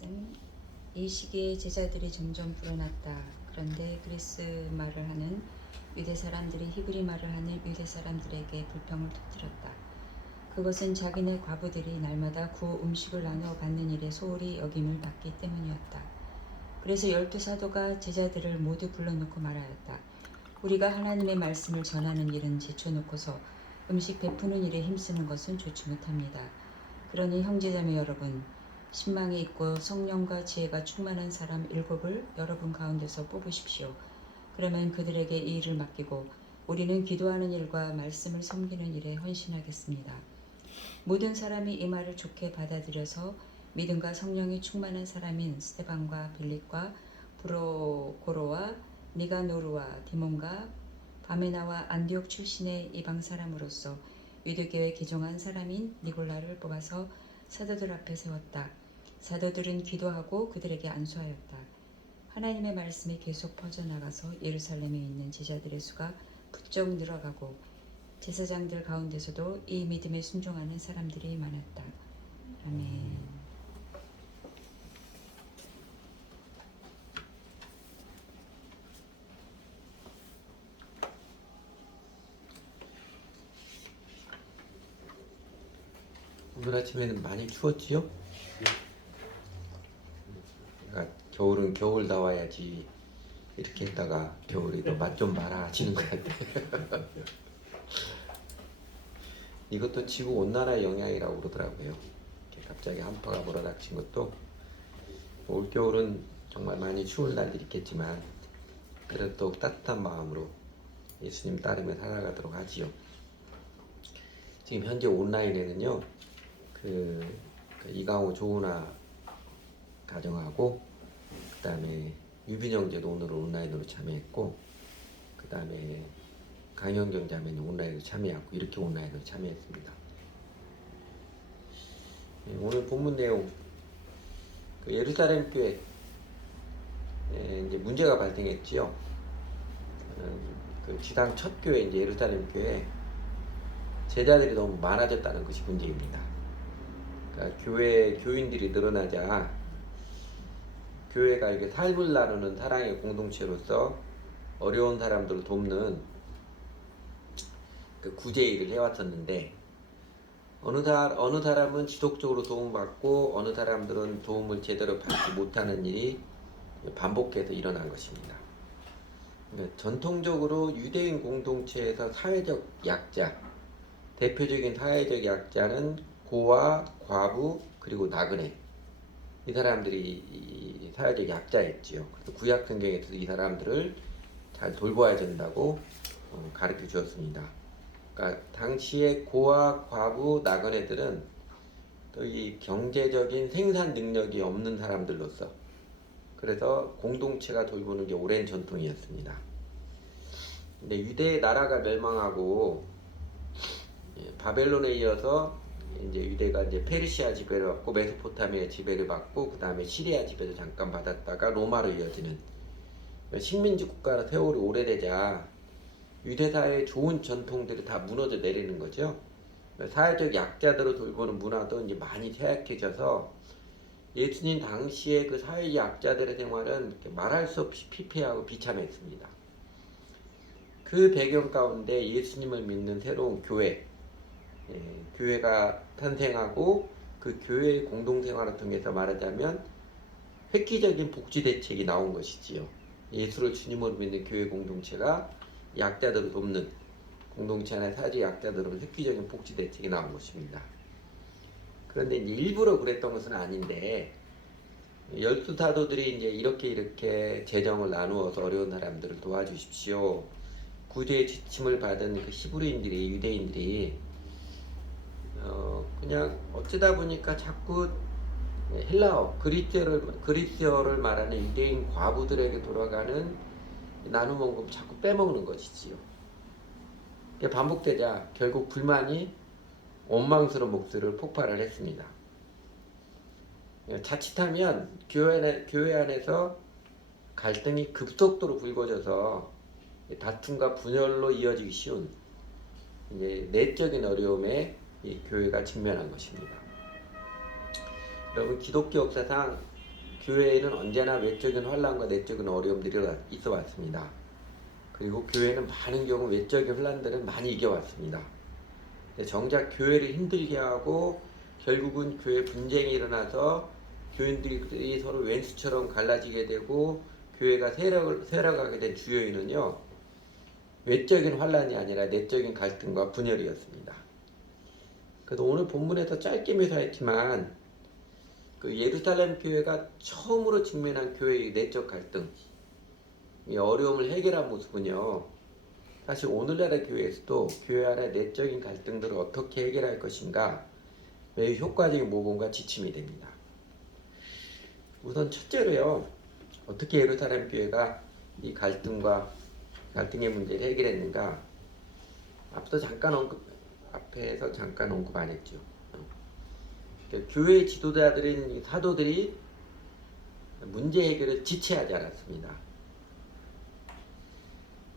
말씀. 이 시기에 제자들이 점점 불어났다. 그런데 그리스 말을 하는 유대 사람들이 히브리 말을 하는 유대 사람들에게 불평을 터뜨렸다. 그것은 자기네 과부들이 날마다 구 음식을 나누어 받는 일에 소홀히 여김을 받기 때문이었다. 그래서 12사도가 제자들을 모두 불러놓고 말하였다. 우리가 하나님의 말씀을 전하는 일은 제쳐놓고서 음식 베푸는 일에 힘쓰는 것은 좋지 못합니다. 그러니 형제자매 여러분, 신망이 있고 성령과 지혜가 충만한 사람 7을 여러분 가운데서 뽑으십시오. 그러면 그들에게 이 일을 맡기고 우리는 기도하는 일과 말씀을 섬기는 일에 헌신하겠습니다. 모든 사람이 이 말을 좋게 받아들여서 믿음과 성령이 충만한 사람인 스데반과 빌립과 브로고로와 니가노르와 디몬과 바메나와 안디옥 출신의 이방 사람으로서 유대교에 개종한 사람인 니골라를 뽑아서 사도들 앞에 세웠다. 사도들은 기도하고 그들에게 안수하였다. 하나님의 말씀이 계속 퍼져나가서 예루살렘에 있는 제자들의 수가 부쩍 늘어가고 제사장들 가운데서도 이 믿음에 순종하는 사람들이 많았다. 아멘. 오늘 아침에는 많이 추웠지요? 그러니까 겨울은 겨울 나와야지 이렇게 했다가 겨울이 너 맛 좀 봐라 하시는 것 같아요. 이것도 지구 온난화의 영향이라고 그러더라고요. 이렇게 갑자기 한파가 몰아닥친 것도 올 겨울은 정말 많이 추울 날들이 있겠지만 그래도 더욱 따뜻한 마음으로 예수님 따르며 살아가도록 하지요. 지금 현재 온라인에는요, 이강호 조은아 가정하고 그 다음에 유빈 형제도 오늘 온라인으로 참여했고 그 다음에 강현경 자매는 온라인으로 참여하고 이렇게 온라인으로 참여했습니다. 오늘 본문 내용 예루살렘 교회 이제 문제가 발생했지요. 지상 첫 교회 이제 예루살렘 교회 제자들이 너무 많아졌다는 것이 문제입니다. 그러니까 교회 교인들이 늘어나자 교회가 이렇게 삶을 나누는 사랑의 공동체로서 어려운 사람들을 돕는 그 구제 일을 해왔었는데 어느 사람은 지속적으로 도움받고 어느 사람들은 도움을 제대로 받지 못하는 일이 반복해서 일어난 것입니다. 그러니까 전통적으로 유대인 공동체에서 사회적 약자, 대표적인 사회적 약자는 고아, 과부, 그리고 나그네 이 사람들이 사회적 약자였지요. 그래서 구약 성경에서 이 사람들을 잘 돌봐야 된다고 가르쳐 주었습니다. 그러니까 당시에 고아, 과부, 나그네들은 또 이 경제적인 생산 능력이 없는 사람들로서 그래서 공동체가 돌보는 게 오랜 전통이었습니다. 근데 유대의 나라가 멸망하고 바벨론에 이어서 이제 유대가 이제 페르시아 지배를 받고 메소포타미아 지배를 받고 그 다음에 시리아 지배를 잠깐 받았다가 로마로 이어지는 식민지 국가로 세월이 오래되자 유대 사회의 좋은 전통들이 다 무너져 내리는 거죠. 사회적 약자들을 돌보는 문화도 이제 많이 퇴약해져서 예수님 당시에 그 사회적 약자들의 생활은 말할 수 없이 피폐하고 비참했습니다. 그 배경 가운데 예수님을 믿는 새로운 교회가 탄생하고 그 교회의 공동생활을 통해서 말하자면 획기적인 복지 대책이 나온 것이지요. 예수를 주님으로 믿는 교회 공동체가 약자들을 돕는 공동체 안에 사회적 약자들은 획기적인 복지 대책이 나온 것입니다. 그런데 이제 일부러 그랬던 것은 아닌데 12사도들이 이제 이렇게 재정을 나누어서 어려운 사람들을 도와주십시오. 구제의 지침을 받은 그 히브리인들이 유대인들이 그냥 어쩌다 보니까 자꾸 헬라어 그리스어를 말하는 유대인 과부들에게 돌아가는 나눔 원금 자꾸 빼먹는 것이지요. 반복되자 결국 불만이 원망스러운 목소리를 폭발을 했습니다. 자칫하면 교회 안에서 갈등이 급속도로 불거져서 다툼과 분열로 이어지기 쉬운 이제 내적인 어려움에 이 교회가 직면한 것입니다. 여러분 기독교 역사상 교회에는 언제나 외적인 환란과 내적인 어려움들이 있어 왔습니다. 그리고 교회는 많은 경우 외적인 혼란들은 많이 이겨왔습니다. 정작 교회를 힘들게 하고 결국은 교회 분쟁이 일어나서 교인들이 서로 왼수처럼 갈라지게 되고 교회가 쇠락하게 된 주요 인은요, 외적인 환란이 아니라 내적인 갈등과 분열이었습니다. 그래서 오늘 본문에서 짧게 묘사했지만 그 예루살렘 교회가 처음으로 직면한 교회의 내적 갈등, 이 어려움을 해결한 모습은요, 사실 오늘날의 교회에서도 교회 안의 내적인 갈등들을 어떻게 해결할 것인가 매우 효과적인 모범과 지침이 됩니다. 우선 첫째로요, 어떻게 예루살렘 교회가 이 갈등의 문제를 해결했는가? 앞에서 잠깐 언급 안 했죠. 교회 지도자들인 사도들이 문제 해결을 지체하지 않았습니다.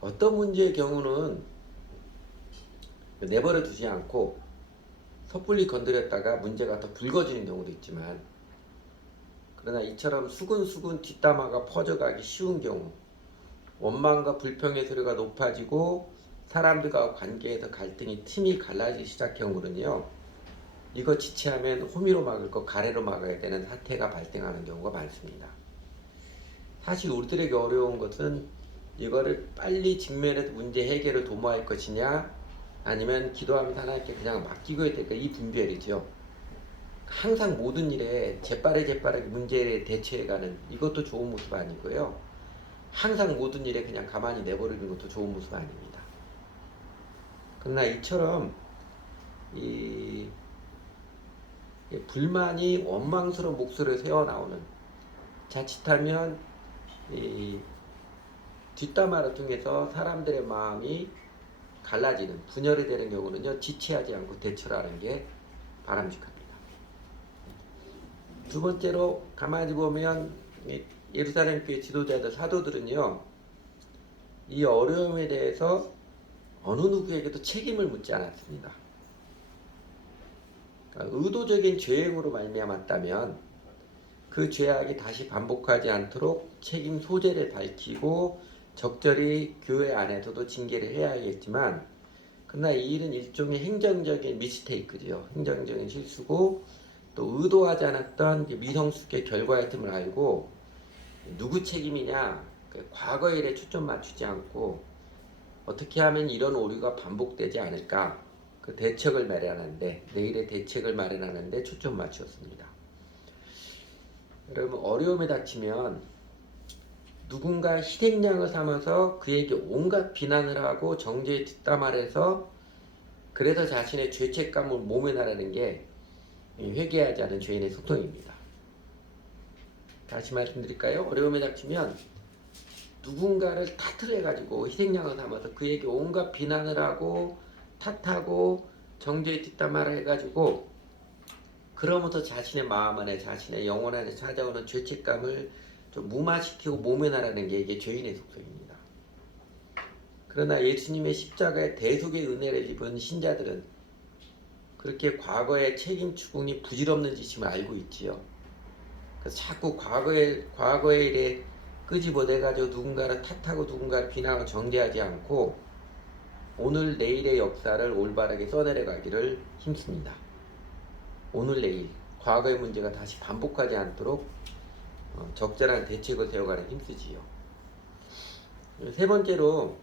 어떤 문제의 경우는 내버려 두지 않고 섣불리 건드렸다가 문제가 더 불거지는 경우도 있지만, 그러나 이처럼 수근수근 뒷담화가 퍼져가기 쉬운 경우, 원망과 불평의 소리가 높아지고 사람들과 관계에서 갈등이 틈이 갈라지기 시작한 경우는요, 이거 지체하면 호미로 막을 거 가래로 막아야 되는 사태가 발생하는 경우가 많습니다. 사실 우리들에게 어려운 것은 이거를 빨리 직면해서 문제 해결을 도모할 것이냐, 아니면 기도하면서 하나님께 그냥 맡기고 해야 될까, 이 분별이죠. 항상 모든 일에 재빠르게 문제에 대처해가는 이것도 좋은 모습 아니고요. 항상 모든 일에 그냥 가만히 내버리는 것도 좋은 모습 아닙니다. 그러나 이처럼 이 불만이 원망스러운 목소리를 새어나오는, 자칫하면 이 뒷담화를 통해서 사람들의 마음이 갈라지는, 분열이 되는 경우는요, 지체하지 않고 대처를 하는 게 바람직합니다. 두 번째로 가만히 보면 예루살렘 교회 지도자들, 사도들은요, 이 어려움에 대해서 어느 누구에게도 책임을 묻지 않았습니다. 그러니까 의도적인 죄행으로 말미암았다면 그 죄악이 다시 반복하지 않도록 책임 소재를 밝히고 적절히 교회 안에서도 징계를 해야 하겠지만, 그러나 이 일은 일종의 행정적인 미스테이크죠. 행정적인 실수고 또 의도하지 않았던 미성숙의 결과였음을 알고 누구 책임이냐, 과거 일에 초점 맞추지 않고 어떻게 하면 이런 오류가 반복되지 않을까, 그 대책을 마련하는데, 내일의 대책을 마련하는데 초점 맞추었습니다. 여러분, 어려움에 닥치면 누군가 희생양을 삼아서 그에게 온갖 비난을 하고 정죄의 뒷담화를 해서 그래서 자신의 죄책감을 모면하라는 게 회개하지 않은 죄인의 소통입니다. 다시 말씀드릴까요? 어려움에 닥치면 누군가를 탓을 해가지고 희생양을 삼아서 그에게 온갖 비난을 하고 탓하고 정죄의 뒷담화를 해가지고 그러면서 자신의 마음 안에, 자신의 영혼 안에 찾아오는 죄책감을 좀 무마시키고 모면하라는 게 이게 죄인의 속성입니다. 그러나 예수님의 십자가의 대속의 은혜를 입은 신자들은 그렇게 과거의 책임 추궁이 부질없는 짓임을 알고 있지요. 그래서 자꾸 과거의 일에 끄집어내가지고 누군가를 탓하고 누군가를 비난하고 정죄하지 않고 오늘 내일의 역사를 올바르게 써내려가기를 힘씁니다. 오늘 내일 과거의 문제가 다시 반복하지 않도록 적절한 대책을 세워가는 힘쓰지요. 세 번째로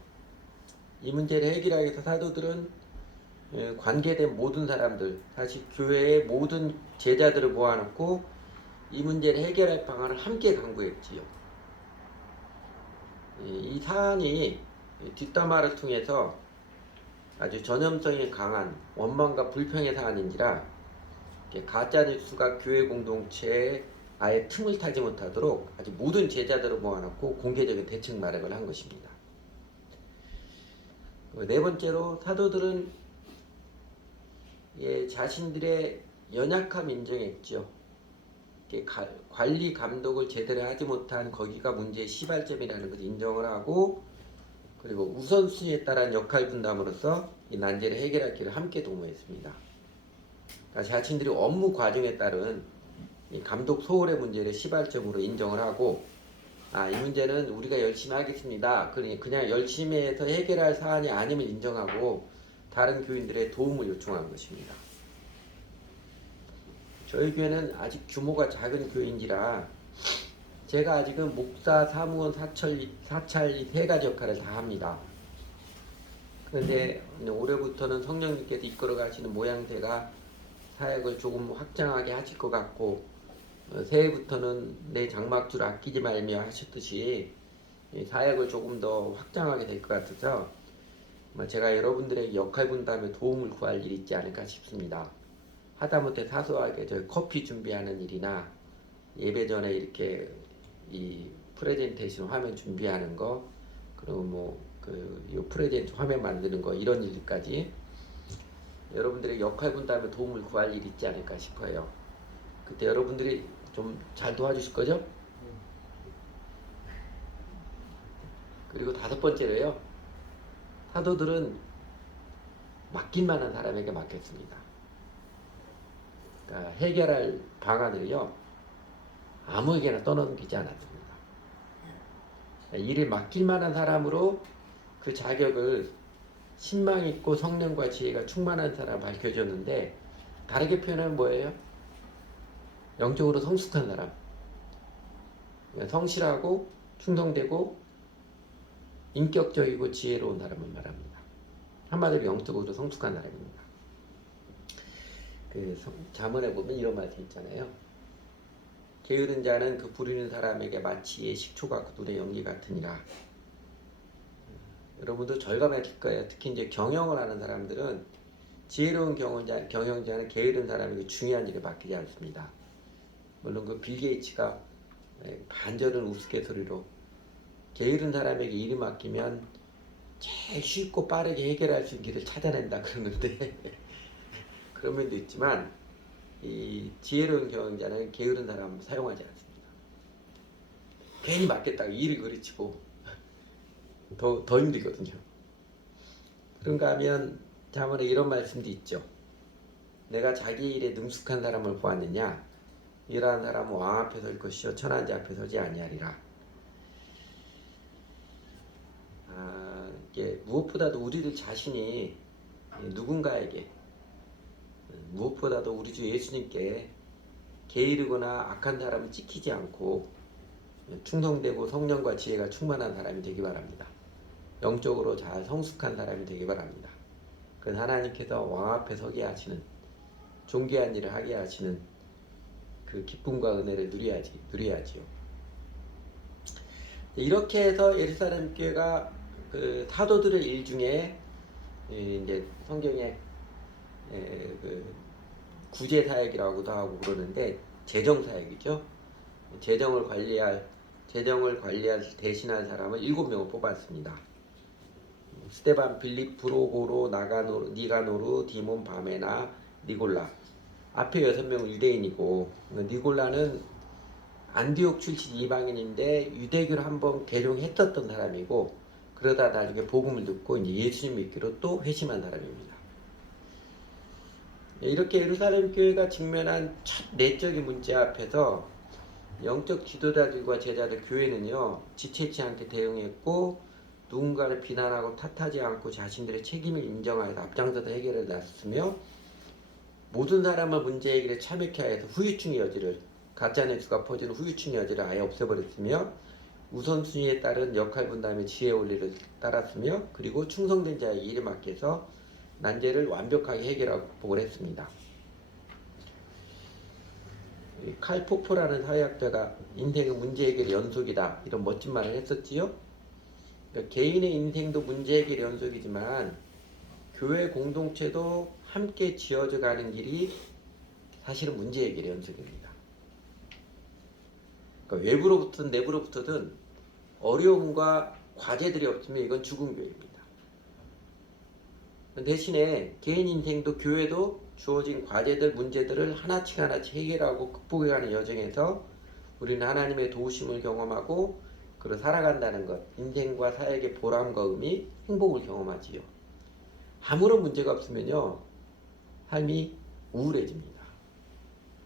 이 문제를 해결하기 위해서 사도들은 관계된 모든 사람들, 사실 교회의 모든 제자들을 모아놓고 이 문제를 해결할 방안을 함께 강구했지요. 이 사안이 뒷담화를 통해서 아주 전염성이 강한 원망과 불평의 사안인지라 가짜 뉴스가 교회 공동체에 아예 틈을 타지 못하도록 아주 모든 제자들을 모아놓고 공개적인 대책 마련을 한 것입니다. 네 번째로 사도들은 자신들의 연약함 인정했죠. 관리 감독을 제대로 하지 못한 거기가 문제의 시발점이라는 것을 인정을 하고, 그리고 우선순위에 따른 역할 분담으로서 이 난제를 해결할 길을 함께 도모했습니다. 그러니까 자신들이 업무 과정에 따른 이 감독 소홀의 문제를 시발점으로 인정을 하고, 이 문제는 우리가 열심히 하겠습니다. 그냥 열심히 해서 해결할 사안이 아님을 인정하고 다른 교인들의 도움을 요청한 것입니다. 저희 교회는 아직 규모가 작은 교인이라 제가 아직은 목사, 사무원, 사찰 이 세 가지 역할을 다 합니다. 그런데 올해부터는 성령님께서 이끌어 가시는 모양새가 사역을 조금 확장하게 하실 것 같고, 새해부터는 내 장막줄 아끼지 말며 하셨듯이 사역을 조금 더 확장하게 될 것 같아서 제가 여러분들에게 역할 분담에 도움을 구할 일이 있지 않을까 싶습니다. 하다못해 사소하게 저희 커피 준비하는 일이나 예배 전에 이렇게 이 프레젠테이션 화면 준비하는 거, 그리고 이 프레젠트 화면 만드는 거, 이런 일까지 여러분들의 역할 분담에 도움을 구할 일이 있지 않을까 싶어요. 그때 여러분들이 좀 잘 도와주실 거죠? 그리고 다섯 번째로요, 사도들은 맡길 만한 사람에게 맡겼습니다. 그러니까 해결할 방안을요, 아무에게나 떠넘기지 않았습니다. 일을 맡길 만한 사람으로 그 자격을 신망 있고 성령과 지혜가 충만한 사람 밝혀줬는데, 다르게 표현하면 뭐예요? 영적으로 성숙한 사람, 성실하고 충성되고 인격적이고 지혜로운 사람을 말합니다. 한마디로 영적으로 성숙한 사람입니다. 잠언에 보면 이런 말씀 있잖아요. 게으른 자는 그 부리는 사람에게 마치 식초 같고 눈의 연기 같으니라. 여러분도 절감하실 거예요. 특히 이제 경영을 하는 사람들은 지혜로운 경영자는 게으른 사람에게 중요한 일을 맡기지 않습니다. 물론 빌 게이츠가 반절은 우스갯소리로 게으른 사람에게 일을 맡기면 제일 쉽고 빠르게 해결할 수 있는 길을 찾아낸다 그러는데 그런 면도 있지만 이 지혜로운 경영자는 게으른 사람을 사용하지 않습니다. 괜히 맡겼다가 일을 그르치고 더 힘들거든요. 그런가 하면 잠언에 이런 말씀도 있죠. 내가 자기 일에 능숙한 사람을 보았느냐? 이러한 사람은 왕 앞에 설 것이요 천한 자 앞에 서지 아니하리라. 이게 무엇보다도 우리들 자신이 누군가에게, 무엇보다도 우리 주 예수님께 게으르거나 악한 사람을 찍히지 않고 충성되고 성령과 지혜가 충만한 사람이 되기 바랍니다. 영적으로 잘 성숙한 사람이 되기 바랍니다. 그 하나님께서 왕 앞에 서게 하시는, 존귀한 일을 하게 하시는 그 기쁨과 은혜를 누려야지요. 이렇게 해서 예루살렘 교회가 그 사도들의 일 중에 이제 성경에 구제 사역이라고도 하고 그러는데 재정 사역이죠. 재정을 관리할 대신할 사람을 7명을 뽑았습니다. 스데반, 빌립, 브로고로, 니가노르, 디몬, 바메나, 니골라. 앞에 6명은 유대인이고, 니골라는 안디옥 출신 이방인인데 유대교를 한번 개종했었던 사람이고, 그러다 나중에 복음을 듣고 이제 예수님 믿기로 또 회심한 사람입니다. 이렇게 예루살렘 교회가 직면한 첫 내적인 문제 앞에서 영적 지도자들과 제자들, 교회는요 지체치 않게 대응했고, 누군가를 비난하고 탓하지 않고 자신들의 책임을 인정하여 앞장서서 해결을 나섰으며, 모든 사람을 문제 해결에 참여케 하여서 후유증의 여지를, 가짜뉴스가 퍼지는 후유증의 여지를 아예 없애버렸으며, 우선순위에 따른 역할 분담의 지혜 원리를 따랐으며, 그리고 충성된 자에게 일을 맡겨서 난제를 완벽하게 해결하고 극복을 했습니다. 칼 포퍼라는 사회학자가 인생은 문제 해결의 연속이다, 이런 멋진 말을 했었지요. 그러니까 개인의 인생도 문제 해결의 연속이지만 교회 공동체도 함께 지어져 가는 길이 사실은 문제 해결의 연속입니다. 그러니까 외부로부터든 내부로부터든 어려움과 과제들이 없으면 이건 죽은 교회입니다. 대신에 개인 인생도 교회도 주어진 과제들, 문제들을 하나씩 해결하고 극복해가는 여정에서 우리는 하나님의 도우심을 경험하고 그로 살아간다는 것, 인생과 사역의 보람과 의미, 행복을 경험하지요. 아무런 문제가 없으면요 삶이 우울해집니다.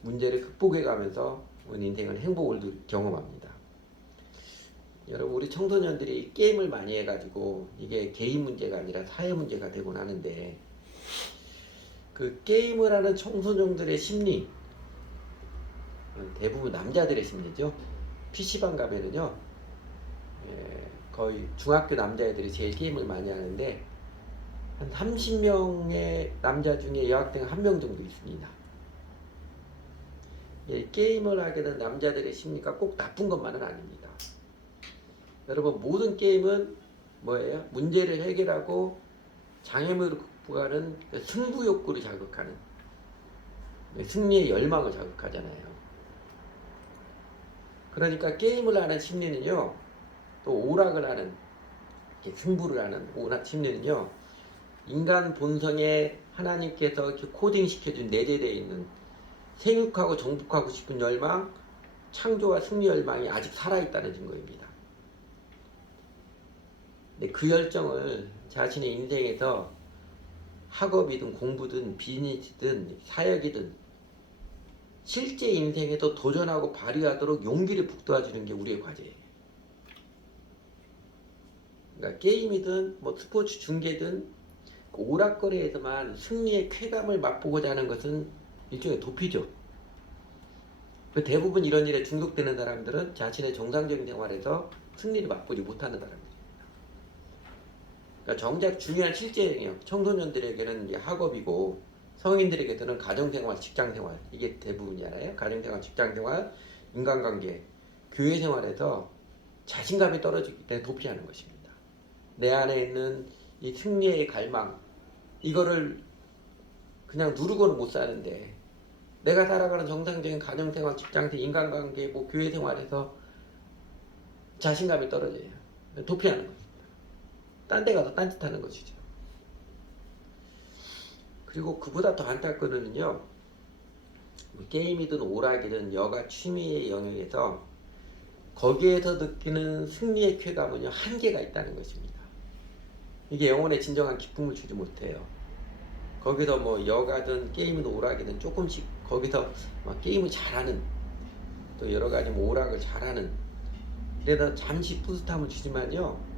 문제를 극복해 가면서 인생은 행복을 경험합니다. 여러분, 우리 청소년들이 게임을 많이 해가지고 이게 개인 문제가 아니라 사회 문제가 되곤 하는데, 그 게임을 하는 청소년들의 심리, 대부분 남자들의 심리죠. PC방 가면은요, 거의 중학교 남자애들이 제일 게임을 많이 하는데, 한 30명의 남자 중에 여학생 1명 정도 있습니다. 게임을 하게 된 남자들의 심리가 꼭 나쁜 것만은 아닙니다. 여러분, 모든 게임은 뭐예요? 문제를 해결하고 장애물을 극복하는 승부 욕구를 자극하는, 승리의 열망을 자극하잖아요. 그러니까 게임을 하는 심리는요, 또 오락을 하는, 승부를 하는 오락 심리는요, 인간 본성에 하나님께서 이렇게 코딩 시켜준 내재되어 있는 생육하고 정복하고 싶은 열망, 창조와 승리 열망이 아직 살아있다는 증거입니다. 근데 그 열정을 자신의 인생에서 학업이든 공부든 비즈니스든 사역이든 실제 인생에도 도전하고 발휘하도록 용기를 북돋아주는 게 우리의 과제예요. 그러니까 게임이든 뭐 스포츠 중계든 오락거리에서만 승리의 쾌감을 맛보고자 하는 것은 일종의 도피죠. 대부분 이런 일에 중독되는 사람들은 자신의 정상적인 생활에서 승리를 맛보지 못하는 사람들입니다. 그러니까 정작 중요한 실제 영역, 청소년들에게는 이제 학업이고 성인들에게는 가정생활, 직장생활, 이게 대부분이잖아요. 가정생활, 직장생활, 인간관계, 교회생활에서 자신감이 떨어지기 때문에 도피하는 것입니다. 내 안에 있는 이 승리의 갈망, 이거를 그냥 누르고는 못 사는데, 내가 살아가는 정상적인 가정생활, 직장생활, 인간관계, 뭐 교회생활에서 자신감이 떨어져요. 도피하는 겁니다. 딴 데 가서 딴짓하는 것이죠. 그리고 그보다 더 안타까운 거는요, 게임이든 오락이든 여가 취미의 영역에서 거기에서 느끼는 승리의 쾌감은요, 한계가 있다는 것입니다. 이게 영혼의 진정한 기쁨을 주지 못해요. 거기서 뭐 여가든 게임이든 오락이든 조금씩 거기서 막 게임을 잘하는, 또 여러 가지 뭐 오락을 잘하는, 그래서 잠시 뿌듯함을 주지만요,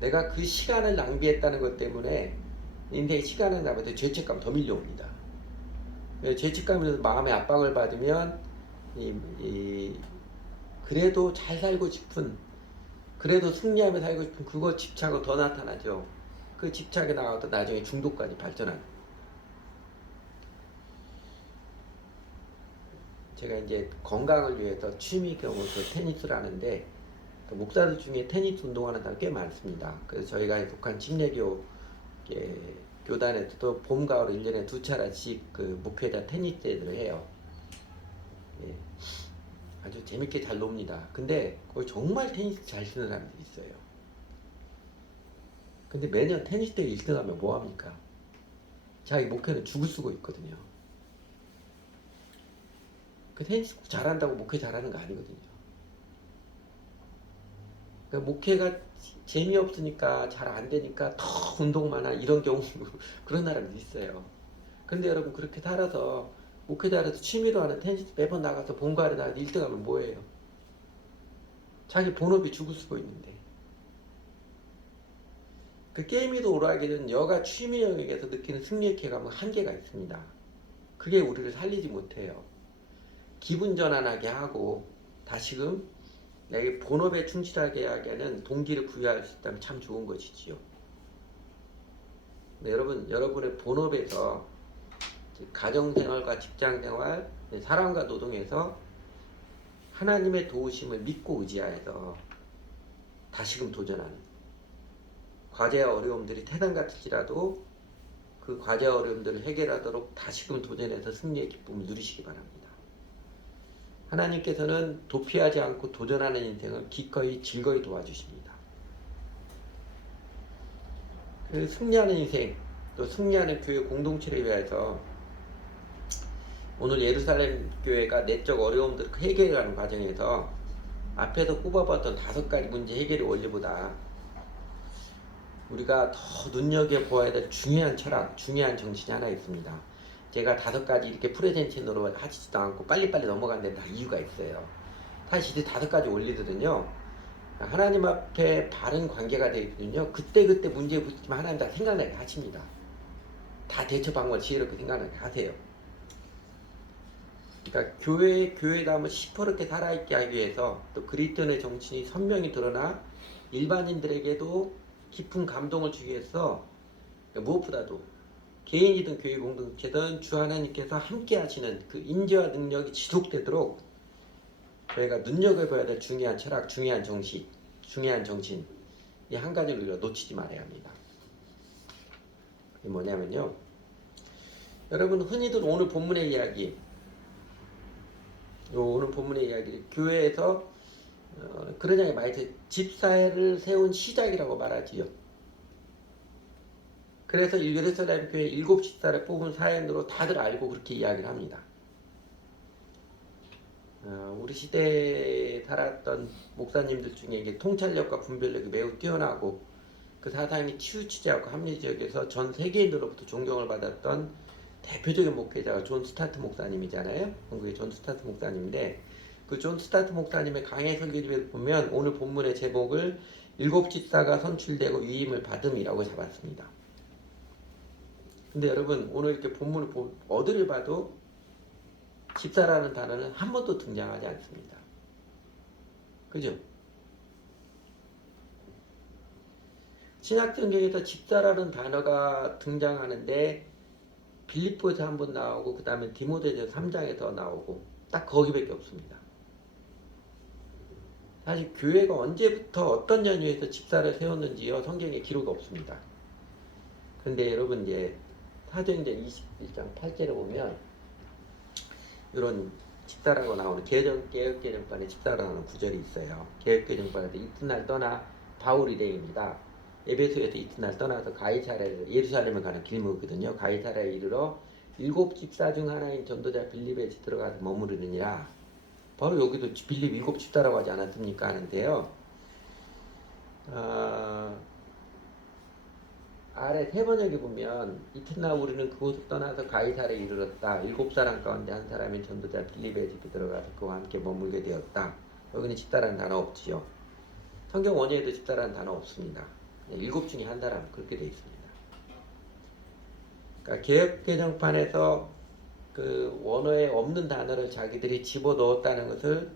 내가 그 시간을 낭비했다는 것 때문에 인생의 시간을 낭비해서 죄책감 더 밀려옵니다. 죄책감에서 마음의 압박을 받으면 그래도 잘 살고 싶은, 그래도 승리하며 살고 싶은 그거 집착은 더 나타나죠. 그 집착에 나가서 나중에 중독까지 발전하는. 제가 이제 건강을 위해서 취미 경우로 테니스를 하는데, 목사들 중에 테니스 운동하는 사람 꽤 많습니다. 그래서 저희가 독한 침례교 교단에서도 봄, 가을 1년에 2차례씩 그 목회자 테니스 대회를 해요. 예, 아주 재밌게 잘 놉니다. 근데 거기 정말 테니스 잘 치는 사람들이 있어요. 근데 매년 테니스 대회 1등하면 뭐합니까? 자기 목회는 죽을 쓰고 있거든요. 그 테니스 잘한다고 목회 잘하는 거 아니거든요. 그러니까 목회가 재미없으니까 잘 안 되니까 더 운동만 하는 이런 경우 그런 사람도 있어요. 근데 여러분, 그렇게 살아서 목회자라도 취미로 하는 테니스 매번 나가서 본가에 나가서 1등하면 뭐예요? 자기 본업이 죽을 수고 있는데. 그 게임이든 오락이든 여가 취미 영역에서 느끼는 승리의 쾌감은 한계가 있습니다. 그게 우리를 살리지 못해요. 기분 전환하게 하고 다시금 내게 본업에 충실하게 하기에는 동기를 부여할 수 있다면 참 좋은 것이지요. 여러분의 본업에서 가정생활과 직장생활, 사랑과 노동에서 하나님의 도우심을 믿고 의지하여서 다시금 도전하는, 과제와 어려움들이 태산 같을지라도 그 과제와 어려움들을 해결하도록 다시금 도전해서 승리의 기쁨을 누리시기 바랍니다. 하나님께서는 도피하지 않고 도전하는 인생을 기꺼이 즐거이 도와주십니다. 그 승리하는 인생, 또 승리하는 교회 공동체를 위해서 오늘 예루살렘 교회가 내적 어려움들을 해결하는 과정에서 앞에서 꼽아봤던 5가지 문제 해결의 원리보다 우리가 더 눈여겨보아야 될 중요한 철학, 중요한 정신이 하나 있습니다. 제가 5가지 이렇게 프레젠션으로 하지도 않고 빨리빨리 넘어가는 데는 다 이유가 있어요. 사실 이 5가지 원리들은요, 하나님 앞에 바른 관계가 되거든요. 그때그때 문제 붙지만 하나님 다 생각나게 하십니다. 다 대처 방법을 지혜롭게 생각나게 하세요. 그러니까 교회담을 시퍼렇게 살아있게 하기 위해서 또 그리스도인의 정신이 선명히 드러나 일반인들에게도 깊은 감동을 주기 위해서 무엇보다도 개인이든 교회 공동체든 주 하나님께서 함께 하시는 그 인재와 능력이 지속되도록 저희가 눈여겨봐야 될 중요한 철학, 중요한 정신 이 한 가지를 우리가 놓치지 말아야 합니다. 그게 뭐냐면요, 여러분 흔히들 오늘 본문의 이야기, 오늘 본문의 이야기를 교회에서 그런 이야기 많이 해서 집사회를 세운 시작이라고 말하지요. 그래서 예루살렘 교회 7집사를 뽑은 사연으로 다들 알고 그렇게 이야기를 합니다. 우리 시대에 살았던 목사님들 중에 이게 통찰력과 분별력이 매우 뛰어나고 그 사상이 치우치지않고 합리적에서 전 세계인들로부터 존경을 받았던 대표적인 목회자가 존 스타트 목사님이잖아요. 한국의 존 스타트 목사님인데 그 존 스타트 목사님의 강해 설교집에 보면 오늘 본문의 제목을 7집사가 선출되고 위임을 받음이라고 잡았습니다. 근데 여러분 오늘 이렇게 본문을 어디를 봐도 집사라는 단어는 한 번도 등장하지 않습니다. 그죠? 신약성경에서 집사라는 단어가 등장하는데 빌립보에서 한 번 나오고 그 다음에 디모데전서 3장에서 나오고 딱 거기밖에 없습니다. 사실 교회가 언제부터 어떤 연유에서 집사를 세웠는지요 성경에 기록이 없습니다. 그런데 여러분 이제 사도행전 21장 8절에 보면 이런 집사라고 나오는 개혁개정반에 집사라고 나오는 구절이 있어요. 개혁개정반에서 이튿날 떠나 바울 일행입니다. 에베소에서 이튿날 떠나서 가이사랴에 예루살렘에 가는 길목이거든요. 가이사랴에 이르러 7집사 중 하나인 전도자 빌립에 들어가서 머무르느니라. 바로 여기도 빌립 7집사라고 하지 않았습니까? 하는데요. 아래 세 번역에 보면 이튿날 우리는 그곳을 떠나서 가이사랴에 이르렀다. 7사람 가운데 한 사람인 전도자 빌립의 집에 들어가서 그와 함께 머물게 되었다. 여기는 집사라는 단어 없지요. 성경 원어에도 집사라는 단어 없습니다. 7 중에 한 사람 그렇게 되어 있습니다. 그러니까 개혁개정판에서 그 원어에 없는 단어를 자기들이 집어넣었다는 것을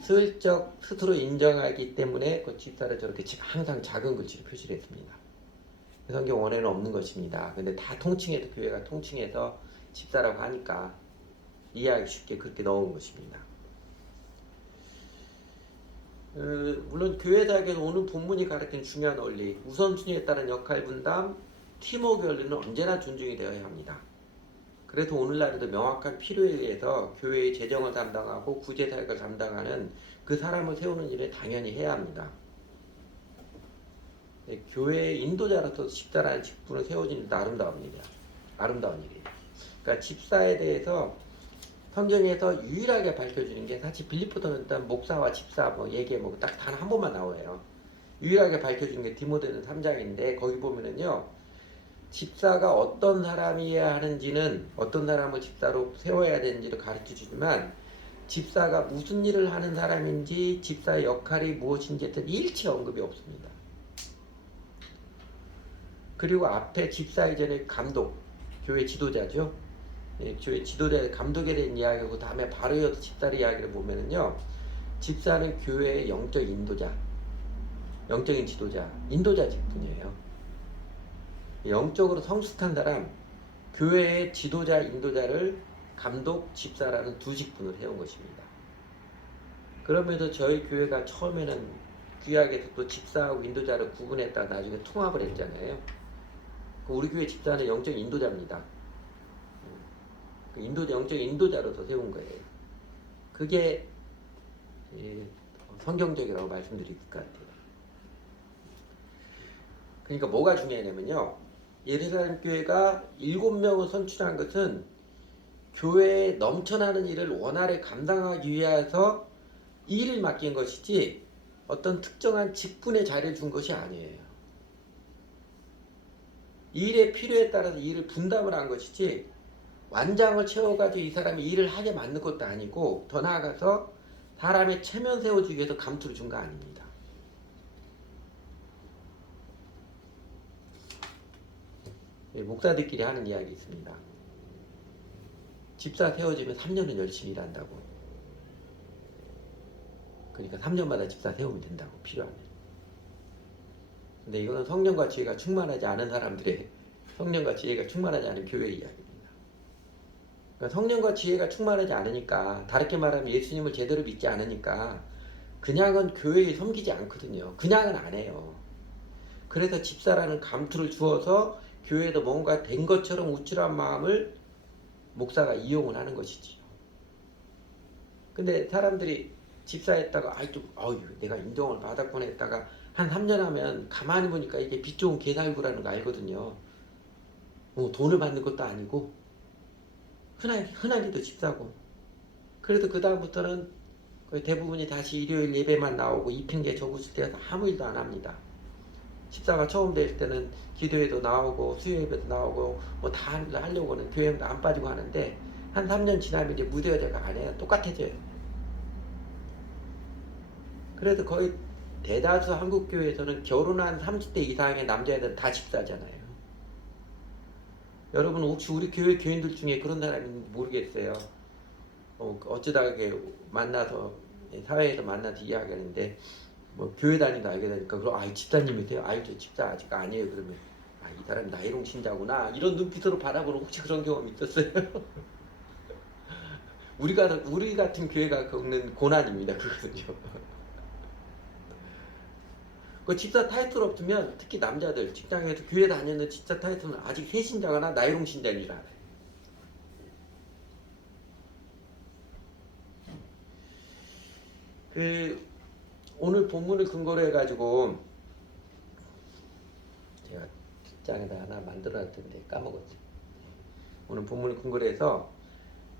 슬쩍 스스로 인정하기 때문에 그 집사를 저렇게 항상 작은 글씨로 표시를 했습니다. 성경 원에는 없는 것입니다. 근데 다 통칭해서 교회가 통칭해서 집사라고 하니까 이해하기 쉽게 그렇게 넣은 것입니다. 물론 교회사에서 오늘 본문이 가르치는 중요한 원리, 우선순위에 따른 역할 분담, 팀워크 원리는 언제나 존중이 되어야 합니다. 그래서 오늘날에도 명확한 필요에 의해서 교회의 재정을 담당하고 구제사역을 담당하는 그 사람을 세우는 일을 당연히 해야 합니다. 교회의 인도자로서 집사라는 직분을 세워지는 일도 아름다운 일이에요. 아름다운 일이에요. 그러니까 집사에 대해서 성경에서 유일하게 밝혀주는 게 사실 빌립보서는 일단 목사와 집사 뭐 얘기 뭐 딱 단 한 번만 나와요. 유일하게 밝혀주는 게 디모데는 3장인데 거기 보면은요. 집사가 어떤 사람이어야 하는지는 어떤 사람을 집사로 세워야 되는지를 가르쳐 주지만 집사가 무슨 일을 하는 사람인지 집사의 역할이 무엇인지에 대한 일체 언급이 없습니다. 그리고 앞에 집사 이전에 감독, 교회 지도자죠. 교회 지도자의 감독에 대한 이야기하고 다음에 바로 이어서 집사의 이야기를 보면은요. 집사는 교회의 영적 인도자, 영적인 지도자, 인도자 직분이에요. 영적으로 성숙한 사람, 교회의 지도자, 인도자를 감독, 집사라는 두 직분을 해온 것입니다. 그러면서 저희 교회가 처음에는 구약에서 또 집사하고 인도자를 구분했다 나중에 통합을 했잖아요. 우리 교회 집사는 영적 인도자입니다. 영적 인도자로서 세운 거예요. 그게 성경적이라고 말씀드릴 것 같아요. 그러니까 뭐가 중요하냐면요. 예루살렘 교회가 7명을 선출한 것은 교회에 넘쳐나는 일을 원활히 감당하기 위해서 일을 맡긴 것이지 어떤 특정한 직분의 자리를 준 것이 아니에요. 일의 필요에 따라서 일을 분담을 한 것이지 완장을 채워가지고 이 사람이 일을 하게 만든 것도 아니고 더 나아가서 사람의 체면 세워주기 위해서 감투를 준 거 아닙니다. 목사들끼리 하는 이야기 있습니다. 집사 세워지면 3년은 열심히 일한다고. 그러니까 3년마다 집사 세우면 된다고, 필요하면. 근데 이거는 성령과 지혜가 충만하지 않은 사람들의, 성령과 지혜가 충만하지 않은 교회의 이야기입니다. 그러니까 성령과 지혜가 충만하지 않으니까, 다르게 말하면 예수님을 제대로 믿지 않으니까 그냥은 교회에 섬기지 않거든요. 그냥은 안 해요. 그래서 집사라는 감투를 주어서 교회에도 뭔가 된 것처럼 우쭐한 마음을 목사가 이용을 하는 것이지요. 근데 사람들이 집사했다가 내가 인정을 받았구나 했다가 한 3년 하면 가만히 보니까 이게 빛 좋은 개살구라는 거 알거든요. 돈을 받는 것도 아니고 흔하게도 집사고. 그래도 그 다음부터는 거의 대부분이 다시 일요일 예배만 나오고 이 핑계 저 구슬 때가 아무 일도 안 합니다. 집사가 처음 될 때는 기도회도 나오고 수요 예배도 나오고 뭐 다 하려고는 교회도 안 빠지고 하는데 한 3년 지나면 이제 무대 여자가 안 해요. 똑같아져요. 그래도 거의 대다수 한국 교회에서는 결혼한 30대 이상의 남자애들은 다 집사잖아요. 여러분 혹시 우리 교회 교인들 중에 그런 사람이 모르겠어요. 어쩌다가 만나서 사회에서 만나서 이야기하는데 뭐 교회 다니다 알게 되니까 그럼 집사님이세요? 저 집사 아직 아니에요. 그러면 이 사람이 나이롱 신자구나 이런 눈빛으로 바라보는 혹시 그런 경험이 있었어요? 우리 같은 교회가 겪는 고난입니다. 그거든요. 그 집사 타이틀 없으면 특히 남자들 직장에서 교회 다니는 집사 타이틀은 아직 새신자거나 나이롱 신자인 줄 알아요. 오늘 본문을 근거로 해가지고 제가 뒷장에다 하나 만들어놨던데 까먹었어요. 오늘 본문을 근거로 해서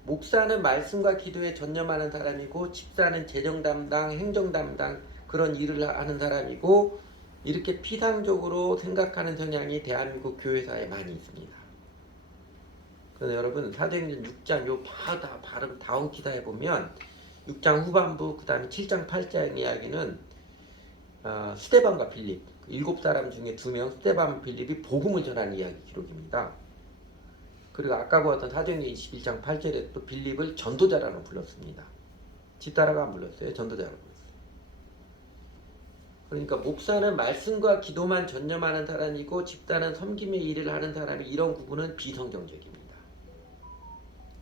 목사는 말씀과 기도에 전념하는 사람이고 집사는 재정 담당, 행정 담당 그런 일을 하는 사람이고 이렇게 피상적으로 생각하는 성향이 대한민국 교회사에 많이 있습니다. 그래서 여러분 사도행전 6장 다 발음 다운 기사에 보면 6장 후반부 그 다음에 7장 8장 이야기는 스데반과 빌립 7사람 중에 2명 스데반 빌립이 복음을 전하는 이야기 기록입니다. 그리고 아까 보았던 사도행전 21장 8절에 또 빌립을 전도자라고 불렀습니다. 집사라고 안 불렀어요. 전도자라고 불렀어요. 그러니까 목사는 말씀과 기도만 전념하는 사람이고 집사는 섬김의 일을 하는 사람이 이런 구분은 비성경적입니다.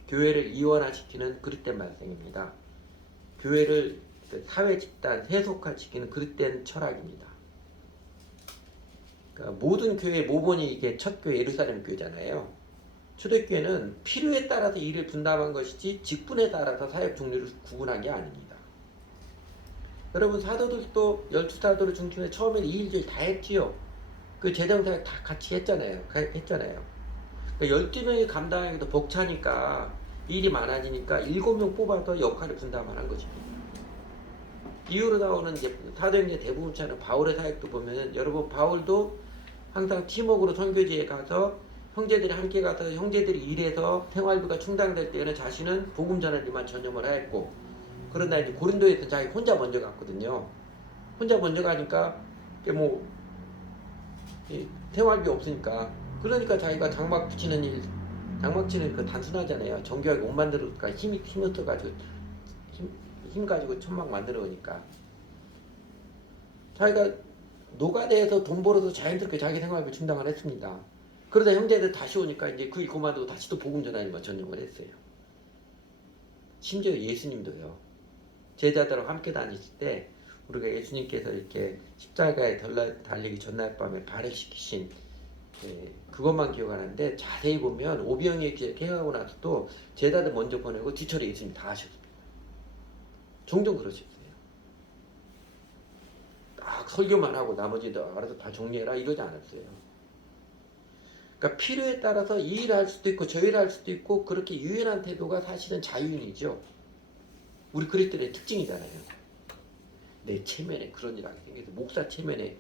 교회를 이원화시키는 그릇된 말씀입니다. 교회를 사회 집단 세속화시키는 그릇된 철학입니다. 그러니까 모든 교회의 모본이 이게 첫 교회 예루살렘 교회잖아요. 초대교회는 필요에 따라서 일을 분담한 것이지 직분에 따라서 사역 종류를 구분한 게 아닙니다. 여러분 사도들도 12사도를 중심해 처음에 2일절 다 했지요. 그 재정사역 다 같이 했잖아요. 그러니까 12명이 감당하기도 벅차니까 일이 많아지니까 7명 뽑아서 역할을 분담하는 것입니다. 이후로 나오는 사도행전 대부분 차는 바울의 사역도 보면 여러분 바울도 항상 팀워크로 선교지에 가서 형제들이 함께 가서 형제들이 일해서 생활비가 충당될 때에는 자신은 복음 전할 일만 전념을 하였고 그러나 이제 고린도에서 자기 혼자 먼저 갔거든요. 혼자 먼저 가니까 생활비 없으니까 그러니까 자기가 장막 붙이는 일 장막 치는 그 단순하잖아요. 정교하게 옷 만들어니까 힘 써가지고 힘 가지고 천막 만들어 오니까 자기가 노가다에서 돈 벌어서 자연스럽게 자기 생활비 충당을 했습니다. 그러다 형제들 다시 오니까 이제 그 일 그만두고 다시 또 복음 전하기만 전념을 했어요. 심지어 예수님도요. 제자들하고 함께 다니실 때 우리가 예수님께서 이렇게 십자가에 달리기 전날 밤에 발을시키신 그것만 기억하는데 자세히 보면 오병이에 개하고 나서도 제자들 먼저 보내고 뒤처리 예수님 다 하셨습니다. 종종 그러셨어요. 딱 설교만 하고 나머지도 알아서 다 정리해라 이러지 않았어요. 그러니까 필요에 따라서 이 일을 할 수도 있고 저 일을 할 수도 있고 그렇게 유연한 태도가 사실은 자유인이죠. 우리 그리스도인의 특징이잖아요. 내 체면에 그런 일 하게 생겨서 목사 체면에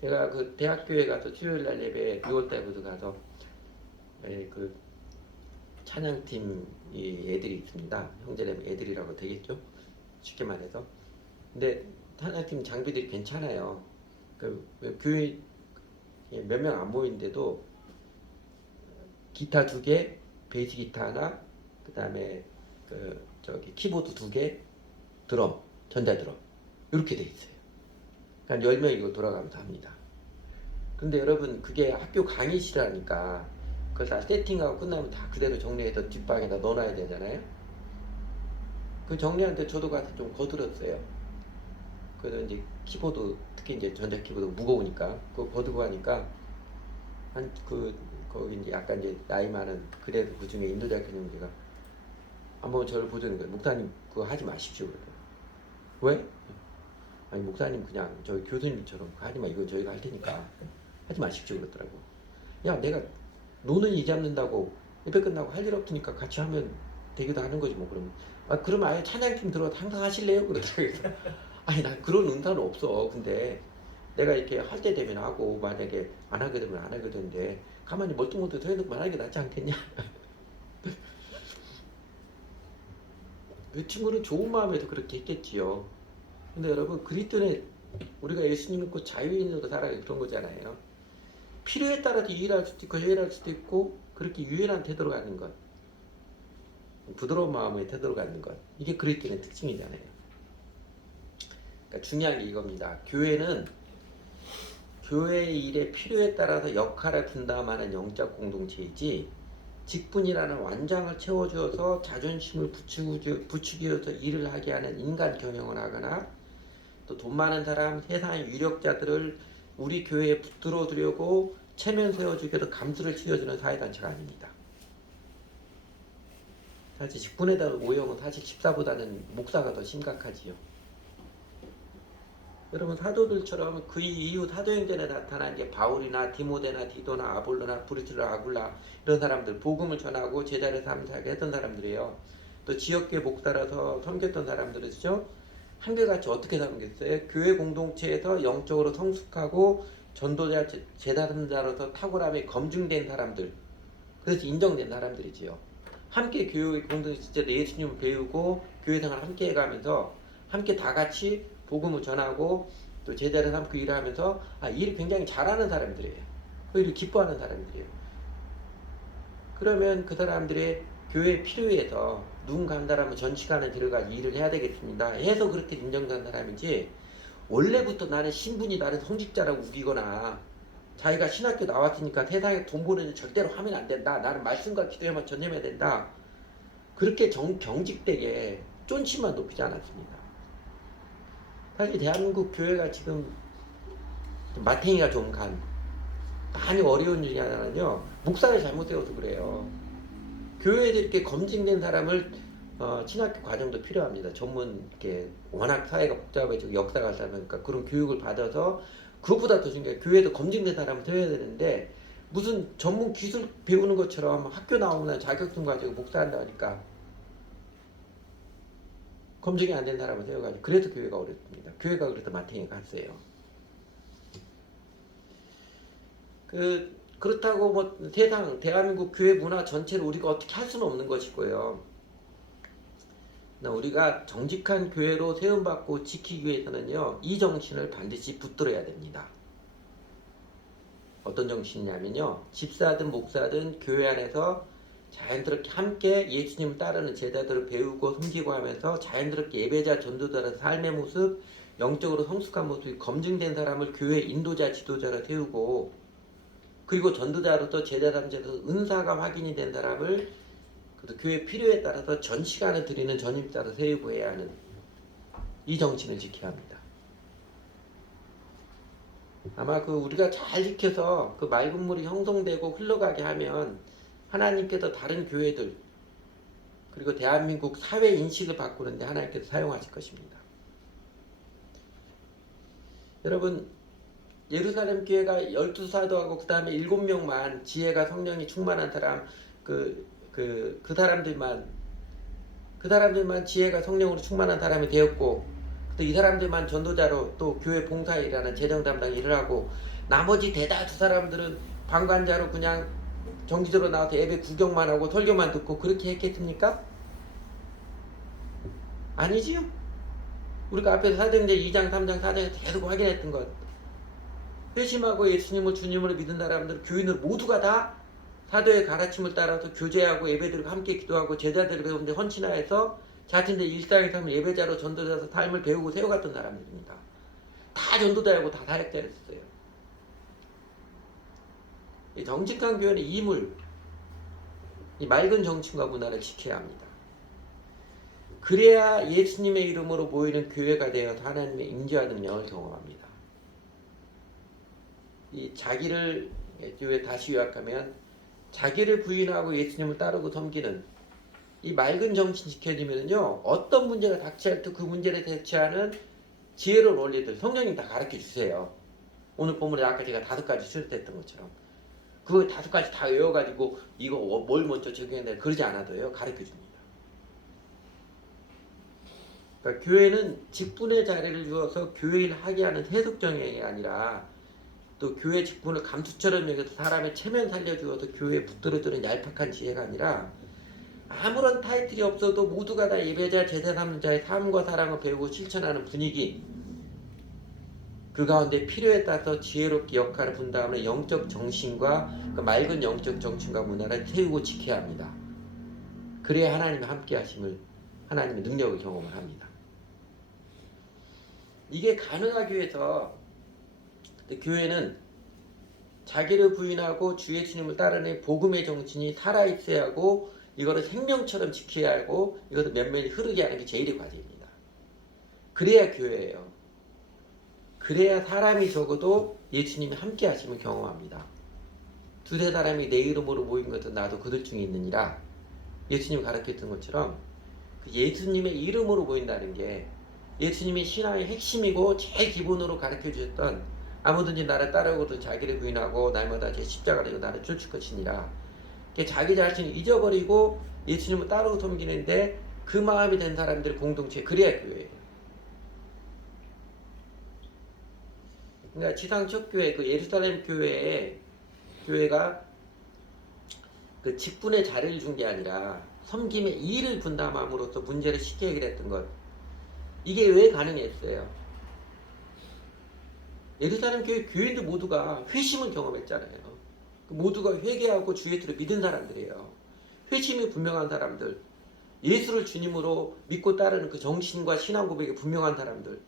제가 그 대학교에 가서 수요일날 예배 6월달부터 가서 그 찬양팀 이 애들이 있습니다. 형제님 애들이라고 되겠죠? 쉽게 말해서. 근데 찬양팀 장비들이 괜찮아요. 그 교회 몇 명 안 모이는데도 기타 2개, 베이스 기타 하나, 그 다음에 키보드 2개, 드럼, 전자드럼 이렇게 돼 있어요. 한 10명 이거 돌아가면서 합니다. 근데 여러분 그게 학교 강의실이라니까 그걸 다 세팅하고 끝나면 다 그대로 정리해서 뒷방에다 넣어놔야 되잖아요. 그 정리하는데 저도 가서 좀 거들었어요. 그래서 이제 키보드, 특히 이제 전자 키보드 무거우니까 그거 거두고 하니까 거기 이제 약간 이제 나이 많은 그래도 그 중에 인도자 교님들가 한번 저를 보더니 목사님 그거 하지 마십시오. 그러더라고요. 왜? 아니 목사님 그냥 저희 교수님처럼 하지 마, 이거 저희가 할 테니까 하지 마십시오 그러더라고. 야 내가 노는 이 잡는다고 예배 끝나고 할 일 없으니까 같이 하면 되기도 하는 거지 뭐. 그럼 아예 찬양팀 들어서 항상 하실래요? 그러더라고요. 아니 난 그런 은사는 없어. 근데 내가 이렇게 할 때 되면 하고 만약에 안 하게 되면 안 하게 되는데 가만히 멀뚱멀뚱 서 있는 거 하는 게 낫지 않겠냐? 그 친구는 좋은 마음에서 그렇게 했겠지요. 근데 여러분 그리스도는 우리가 예수님 믿고 자유인으로 살아야 그런 거잖아요. 필요에 따라서 유일할 수도 있고 해일할 수도 있고 그렇게 유일한 태도로 가는 것, 부드러운 마음의 태도로 가는 것, 이게 그리스도의 특징이잖아요. 그러니까 중요한 게 이겁니다. 교회는 교회의 일에 필요에 따라서 역할을 분담하는 영적 공동체이지 직분이라는 완장을 채워주어서 자존심을 부추기 위해서 일을 하게 하는 인간 경영을 하거나 또 돈 많은 사람, 세상의 유력자들을 우리 교회에 붙들어 두려고 체면 세워주기 위해서 감수를 치러주는 사회단체가 아닙니다. 사실 직분에 대한 오형은 사실 집사보다는 목사가 더 심각하지요. 여러분 사도들처럼 그 이후 사도행전에 나타난 게 바울이나 디모데나 디도나 아볼로나 브리스라 아굴라 이런 사람들 복음을 전하고 제자를 삼사하게 했던 사람들이에요. 또 지역교회 목사라서 섬겼던 사람들이죠. 한결같이 어떻게 섬겼어요? 교회 공동체에서 영적으로 성숙하고 전도자 제자로서 탁월함이 검증된 사람들, 그래서 인정된 사람들이지요. 함께 교회 공동체 예수님을 배우고 교회 생활 함께 해가면서 함께 다 같이 복음을 전하고 또 제자를 삼고 일을 하면서 일을 굉장히 잘하는 사람들이에요. 그 일을 기뻐하는 사람들이에요. 그러면 그 사람들의 교회 필요해서 누군가 한 사람은 전 시간을 들어가 일을 해야 되겠습니다 해서 그렇게 인정된 사람이지, 원래부터 나는 신분이 나는 성직자라고 우기거나 자기가 신학교 나왔으니까 세상에 돈 버는 일 절대로 하면 안 된다, 나는 말씀과 기도에만 전념해야 된다, 그렇게 경직되게 쫀심만 높이지 않았습니다. 사실 대한민국 교회가 지금 마탱이가 좀 많이 어려운 일이 하나는요, 목사를 잘못 세워서 그래요. 교회에서 이렇게 검증된 사람을 신학교 과정도 필요합니다. 전문 이렇게 워낙 사회가 복잡해지고 역사가 쌓으니까 그런 교육을 받아서, 그것보다 더 중요한 게 교회에도 검증된 사람을 세워야 되는데 무슨 전문 기술 배우는 것처럼 학교 나오면 자격증 가지고 목사한다 하니까 검증이 안 된 사람을 세워가지고 그래서 교회가 어렵습니다. 교회가 그래서 마탱이 갔어요. 그렇다고 뭐 세상 대한민국 교회 문화 전체를 우리가 어떻게 할 수는 없는 것이고요. 우리가 정직한 교회로 세움받고 지키기 위해서는요, 이 정신을 반드시 붙들어야 됩니다. 어떤 정신이냐면요, 집사든 목사든 교회 안에서 자연스럽게 함께 예수님을 따르는 제자들을 배우고 섬기고 하면서 자연스럽게 예배자 전도자의 삶의 모습, 영적으로 성숙한 모습이 검증된 사람을 교회 인도자 지도자로 세우고, 그리고 전도자로서 제자 삼자로서 은사가 확인이 된 사람을 교회 필요에 따라서 전 시간을 드리는 전임자로 세우고 해야 하는 이 정신을 지켜야 합니다. 아마 우리가 잘 지켜서 그 맑은 물이 형성되고 흘러가게 하면 하나님께서 다른 교회들 그리고 대한민국 사회 인식을 바꾸는데 하나님께서 사용하실 것입니다. 여러분, 예루살렘 교회가 12사도하고 그 다음에 7명만 지혜가 성령이 충만한 사람, 그 사람들만 지혜가 성령으로 충만한 사람이 되었고, 또 이 사람들만 전도자로 또 교회 봉사일이라는 재정 담당 일을 하고, 나머지 대다수 사람들은 방관자로 그냥 정기적으로 나와서 예배 구경만 하고 설교만 듣고 그렇게 했겠습니까? 아니지요. 우리가 앞에서 사도행전 2장, 3장, 4장에서 계속 확인했던 것. 회심하고 예수님을 주님으로 믿은 사람들, 교인들 모두가 다 사도의 가르침을 따라서 교제하고 예배드리고 함께 기도하고 제자들을 배우는데 헌신하여서 자신들 일상의 삶을 예배자로 전도자로 삶을 배우고 세워갔던 사람들입니다. 다 전도자하고 다 사역자였어요. 이 정직한 교회는 이물, 이 맑은 정신과 문화를 지켜야 합니다. 그래야 예수님의 이름으로 모이는 교회가 되어서 하나님의 임재와 능력을 경험합니다. 이 자기를 교회 다시 요약하면 자기를 부인하고 예수님을 따르고 섬기는 이 맑은 정신 지켜지면요 어떤 문제가 닥치할 때 그 문제를 대처하는 지혜로운 원리들 성령님 다 가르쳐 주세요. 오늘 본문에 아까 제가 5가지 수혈했던 것처럼 그거 5가지 다 외워가지고 이거 뭘 먼저 적용해야 돼 그러지 않아도요 가르쳐 줍니다. 그러니까 교회는 직분의 자리를 주어서 교회를 하게 하는 세속 정형이 아니라 또 교회 직분을 감투처럼 여겨서 사람의 체면 살려주어서 교회에 붙들어주는 얄팍한 지혜가 아니라 아무런 타이틀이 없어도 모두가 다 예배자, 제자 삼는 자의 삶과 사랑을 배우고 실천하는 분위기 그 가운데 필요에 따라서 지혜롭게 역할을 분 다음에 영적 정신과 그 맑은 영적 정신과 문화를 세우고 지켜야 합니다. 그래야 하나님의 함께 하심을 하나님의 능력을 경험을 합니다. 이게 가능하기 위해서 교회는 자기를 부인하고 주 예수님을 따르는 복음의 정신이 살아있어야 하고 이거를 생명처럼 지켜야 하고 이것을 면면히 흐르게 하는 게 제일의 과제입니다. 그래야 교회예요. 그래야 사람이 적어도 예수님이 함께 하심을 경험합니다. 2-3 사람이 내 이름으로 모인 것은 나도 그들 중에 있느니라 예수님이 가르쳤던 것처럼 그 예수님의 이름으로 모인다는 게 예수님의 신앙의 핵심이고 제일 기본으로 가르쳐 주셨던 아무든지 나를 따르고도 자기를 부인하고 날마다 제 십자가를 지고 나를 쫓을 것이니라. 자기 자신을 잊어버리고 예수님을 따르고 섬기는데 그 마음이 된 사람들의 공동체 그래야 교회예요. 그러니까 지상 첫 교회 그 예루살렘 교회가 그 직분의 자리를 준 게 아니라 섬김의 일을 분담함으로써 문제를 쉽게 해결했던 것. 이게 왜 가능했어요? 예루살렘 교회 교인들 모두가 회심을 경험했잖아요. 모두가 회개하고 주 예수를 믿은 사람들이에요. 회심이 분명한 사람들, 예수를 주님으로 믿고 따르는 그 정신과 신앙 고백이 분명한 사람들,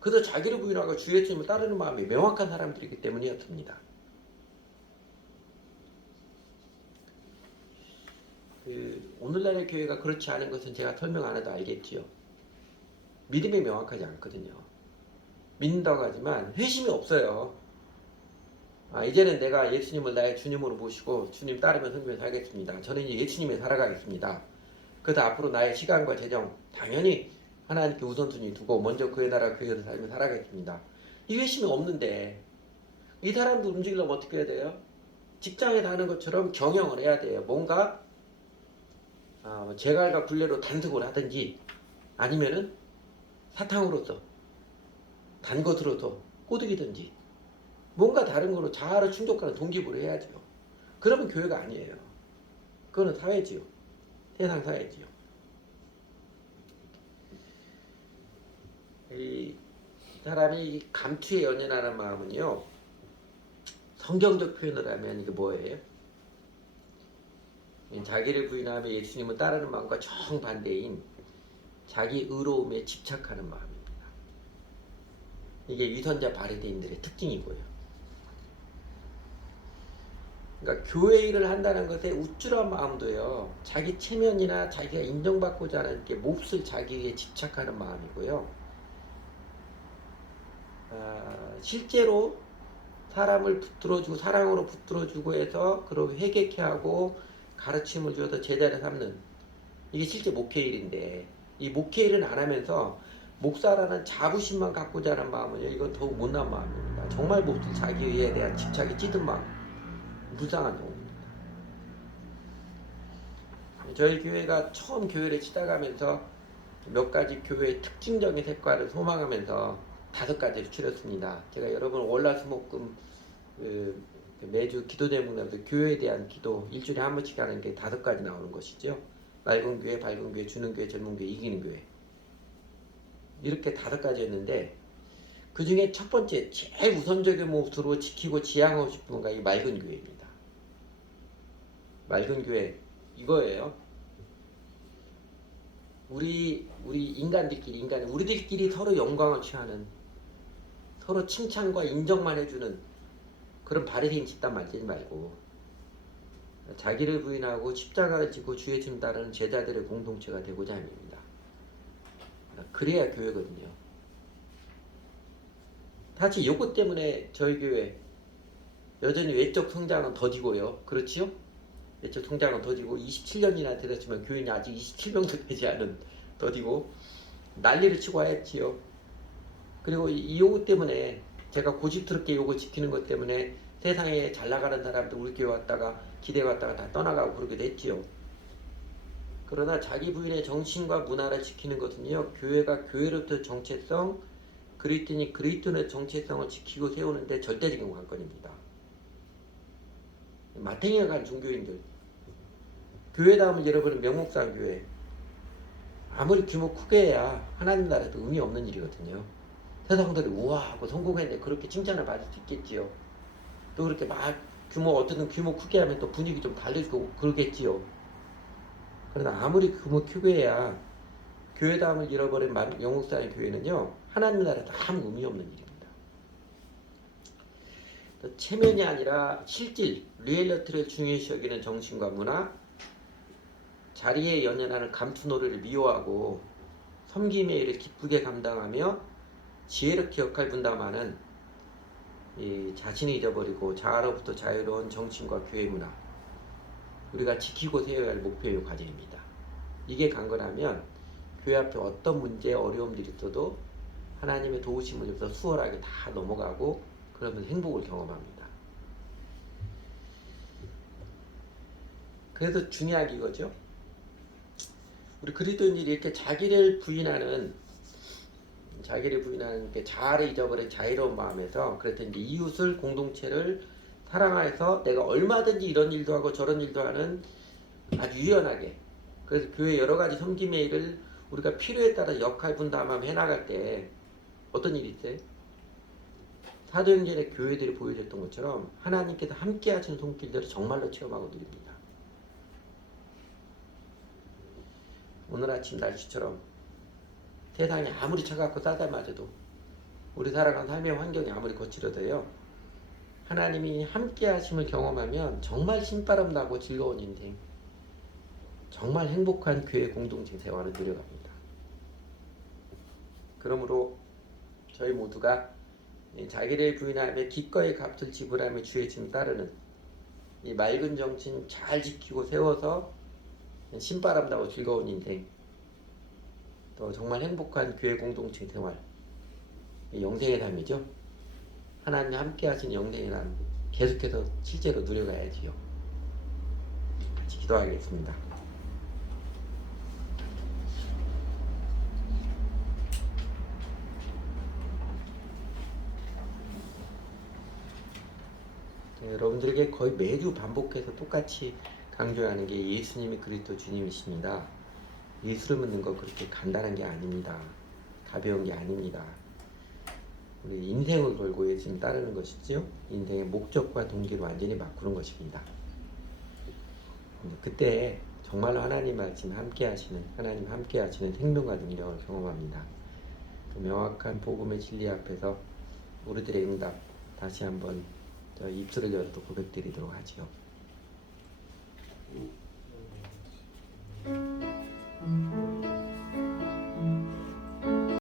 그래서 자기를 부인하고 주 예수님을 따르는 마음이 명확한 사람들이기 때문이었습니다. 오늘날의 교회가 그렇지 않은 것은 제가 설명 안 해도 알겠지요. 믿음이 명확하지 않거든요. 믿는다고 하지만 회심이 없어요. 이제는 내가 예수님을 나의 주님으로 모시고 주님 따르며 섬기며 살겠습니다. 저는 이제 예수님에 살아가겠습니다. 그래서 앞으로 나의 시간과 재정 당연히 하나님께 우선순위 두고 먼저 그의 나라 그의 뜻을 살며 살아가겠습니다. 이 회심이 없는데 이 사람도 움직이려면 어떻게 해야 돼요? 직장에 다는 것처럼 경영을 해야 돼요. 뭔가 제갈과 굴레로 단속을 하든지 아니면은 사탕으로서 단 것으로서 꼬드기든지 뭔가 다른 거로 자아를 충족하는 동기부를 해야죠. 그러면 교회가 아니에요. 그거는 사회지요. 세상 사회지요. 이 사람이 감투에 연연하는 마음은요. 성경적 표현을 하면 이게 뭐예요? 자기를 부인하며 예수님을 따르는 마음과 정반대인 자기 의로움에 집착하는 마음입니다. 이게 위선자 바리새인들의 특징이고요. 그러니까 교회 일을 한다는 것에 우쭐한 마음도요. 자기 체면이나 자기가 인정받고자 하는 게 몹쓸 자기에 집착하는 마음이고요. 실제로 사람을 붙들어주고 사랑으로 붙들어주고 해서 그러고 회개케 하고 가르침을 주어서 제자를 삼는 이게 실제 목회일인데 이 목회일은 안 하면서 목사라는 자부심만 갖고자 하는 마음은요. 이건 더욱 못난 마음입니다. 정말 몹쓸 자기에 대한 집착이 찌든 마음. 불쌍한 경우입니다. 저희 교회가 처음 교회를 시작하면서 몇 가지 교회의 특징적인 색깔을 소망하면서 5가지를 추렸습니다. 제가 여러분 월화수목금 매주 기도 제목에도 교회에 대한 기도 일주일에 한 번씩 하는 게 5가지 나오는 것이죠. 맑은 교회, 밝은 교회, 주는 교회, 젊은 교회, 이기는 교회. 이렇게 5가지였는데 그 중에 첫 번째 제일 우선적인 모습으로 지키고 지향하고 싶은 건가 이 맑은 교회입니다. 맑은 교회 이거예요. 우리 우리들끼리 서로 영광을 취하는, 서로 칭찬과 인정만 해주는 그런 바리새인 집단 만들지 말고 자기를 부인하고 십자가를 지고 주의 심 따르는 제자들의 공동체가 되고자 합니다. 그래야 교회거든요. 사실 이것 때문에 저희 교회 여전히 외적 성장은 더디고요. 그렇지요? 외적 성장은 더디고 27년이나 되었지만 교인이 아직 27명도 되지 않은 더디고 난리를 치고 했지요. 그리고 이 요거 때문에 제가 고집스럽게 요거 지키는 것 때문에 세상에 잘 나가는 사람들 우리 교회 왔다가 기대 왔다가 다 떠나가고 그러게 됐지요. 그러나 자기 부인의 정신과 문화를 지키는 것은요, 교회가 교회로부터 정체성, 그리스도인이 그리스도인의 정체성을 지키고 세우는데 절대적인 관건입니다. 마탱이가 간 종교인들, 교회다움을 잃어버린 명목상 교회, 아무리 규모 크게 해야 하나님 나라에도 의미 없는 일이거든요. 세상들이 우와하고 성공했는데 그렇게 칭찬을 받을 수 있겠지요. 또 그렇게 막 어떤 규모 크게 하면 또 분위기 좀 달라지고 그러겠지요. 그러나 아무리 규모 크게 해야 교회다움을 잃어버린 영국사의 교회는요, 하나님 나라에도 아무 의미 없는 일입니다. 또 체면이 아니라 실질, 리얼리티를 중요시 여기는 정신과 문화, 자리에 연연하는 감투놀이를 미워하고 섬김의 일을 기쁘게 감당하며 지혜롭게 역할 분담하는 이 자신을 잊어버리고 자아로부터 자유로운 정신과 교회 문화, 우리가 지키고 세워야 할 목표의 과제입니다. 이게 강건하면 교회 앞에 어떤 문제, 어려움들이 있어도 하나님의 도우심을 입어서 수월하게 다 넘어가고 그러면 행복을 경험합니다. 그래서 중요한 게 이거죠. 우리 그리스도인들이 이렇게 자기를 부인하는 자아를 잊어버린 자유로운 마음에서 그래서 이제 이웃을 공동체를 사랑해서 내가 얼마든지 이런 일도 하고 저런 일도 하는 아주 유연하게, 그래서 교회 여러 가지 섬김의 일을 우리가 필요에 따라 역할 분담하며 해나갈 때 어떤 일이 있어요? 사도행전의 교회들이 보여줬던 것처럼 하나님께서 함께 하시는 손길들을 정말로 체험하고 누립니다. 오늘 아침 날씨처럼 세상이 아무리 차갑고 싸다마저도 우리 살아가는 삶의 환경이 아무리 거칠어도요, 하나님이 함께 하심을 경험하면 정말 신바람 나고 즐거운 인생, 정말 행복한 교회 공동체 생활을 누려갑니다. 그러므로 저희 모두가 자기를 부인하며 기꺼이 값을 지불하며 주의 심 따르는 이 맑은 정신 잘 지키고 세워서 신바람 나고 즐거운 인생, 또 정말 행복한 교회 공동체 생활, 영생의 삶이죠. 하나님이 함께 하신 영생의 삶 계속해서 실제로 누려가야지요. 같이 기도하겠습니다. 여러분들에게 거의 매주 반복해서 똑같이 강조하는 게 예수님이 그리스도 주님이십니다. 예수를 믿는 거 그렇게 간단한 게 아닙니다. 가벼운 게 아닙니다. 우리 인생을 걸고 예수님 따르는 것이죠. 인생의 목적과 동기를 완전히 바꾸는 것입니다. 그때 정말로 하나님 말씀 함께 하시는 생명과 능력을 경험합니다. 그 명확한 복음의 진리 앞에서 우리들의 응답 다시 한번 입술을 열어도 고백드리도록 하지요.